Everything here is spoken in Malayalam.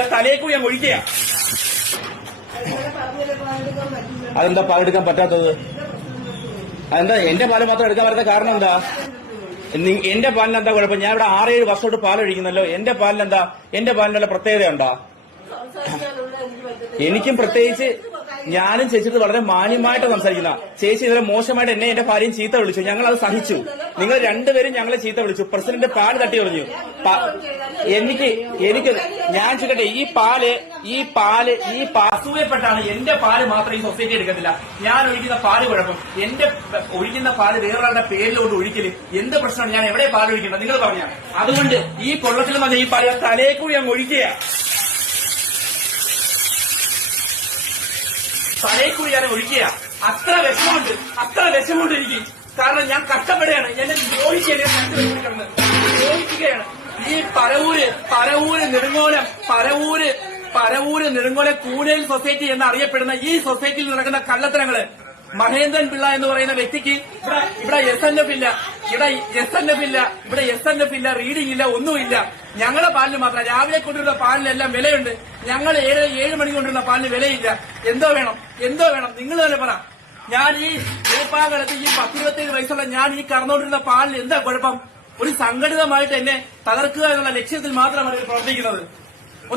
പാല് തലേക്കൂടി ഞാൻ ഒഴിക്കുക. അതെന്താ പാലെടുക്കാൻ പറ്റാത്തത്? അതെന്താ എന്റെ പാല് മാത്രം എടുക്കാൻ പറ്റാത്ത കാരണം എന്താ? എന്റെ പാലിന് എന്താ കുഴപ്പം? ഞാൻ ഇവിടെ 6-7 വർഷമായിട്ട് പാൽ ഒഴിക്കുന്നല്ലോ. എന്റെ പാലിനെന്താ? എന്റെ പാലിനുള്ള പ്രത്യേകത ഉണ്ടോ? എനിക്കും പ്രത്യേകിച്ച് ഞാനും ചേച്ചിട്ട് വളരെ മാന്യമായിട്ട് സംസാരിക്കുന്ന ചേച്ചി ഇതുവരെ മോശമായിട്ട് എന്നെ എന്റെ ഭാര്യയും ചീത്ത വിളിച്ചു. ഞങ്ങൾ അത് സഹിച്ചു. നിങ്ങൾ രണ്ടുപേരും ഞങ്ങളെ ചീത്ത വിളിച്ചു. പ്രസിഡന്റ് പാല് തട്ടി പറഞ്ഞു. എനിക്ക് ഞാൻ ചോദിക്കട്ടെ, ഈ പാല് അസൂയപ്പെട്ടാണ് എന്റെ പാല് മാത്രം ഈ സൊസൈറ്റി എടുക്കത്തില്ല. ഞാൻ ഒഴിക്കുന്ന പാല് കുഴപ്പം. എന്റെ ഒഴിക്കുന്ന പാല് വേറൊരാളുടെ പേരിലോട്ട് ഒഴിക്കല് എന്ത് പ്രശ്നമാണ്? ഞാൻ എവിടെ പാല് ഒഴിക്കേണ്ടത് നിങ്ങൾ പറഞ്ഞ? അതുകൊണ്ട് ഈ കൊള്ളത്തിൽ വന്ന ഈ പാല് തലേക്കൂടി അങ്ങ് ഒഴിക്കുക. തലേക്കൂടി ഞാൻ ഒഴിക്കുക. അത്ര വിഷമമുണ്ട് എനിക്ക്. കാരണം ഞാൻ കഷ്ടപ്പെടുകയാണ്. എന്നെ ദ്രോഹിക്കുകയാണ്. ഈ പരവൂര് നെടുങ്ങോലം കൂനേൽ സൊസൈറ്റി എന്നറിയപ്പെടുന്ന ഈ സൊസൈറ്റിയിൽ നടക്കുന്ന കള്ളത്തരങ്ങള് മഹേന്ദ്രൻ പിള്ള എന്ന് പറയുന്ന വ്യക്തിക്ക് ഇവിടെ SNF ഇല്ല, റീഡിംഗ് ഇല്ല, ഒന്നുമില്ല. ഞങ്ങളുടെ പാലിന് മാത്രം രാവിലെ കൊണ്ടുവരുന്ന പാലിനെല്ലാം വിലയുണ്ട്. ഞങ്ങൾ 7 മണി കൊണ്ടുവരുന്ന പാലിന് വിലയില്ല. എന്തോ വേണം? നിങ്ങൾ തന്നെ പറ. ഞാൻ ഈ ഏപ്പാകലത്ത് ഈ 10-27 വയസ്സുള്ള ഞാൻ ഈ കറന്നുകൊണ്ടിരുന്ന പാലിന് എന്താ കുഴപ്പം? ഒരു സംഘടിതമായിട്ട് എന്നെ തകർക്കുക എന്നുള്ള ലക്ഷ്യത്തിൽ മാത്രമാണ് പ്രവർത്തിക്കുന്നത്.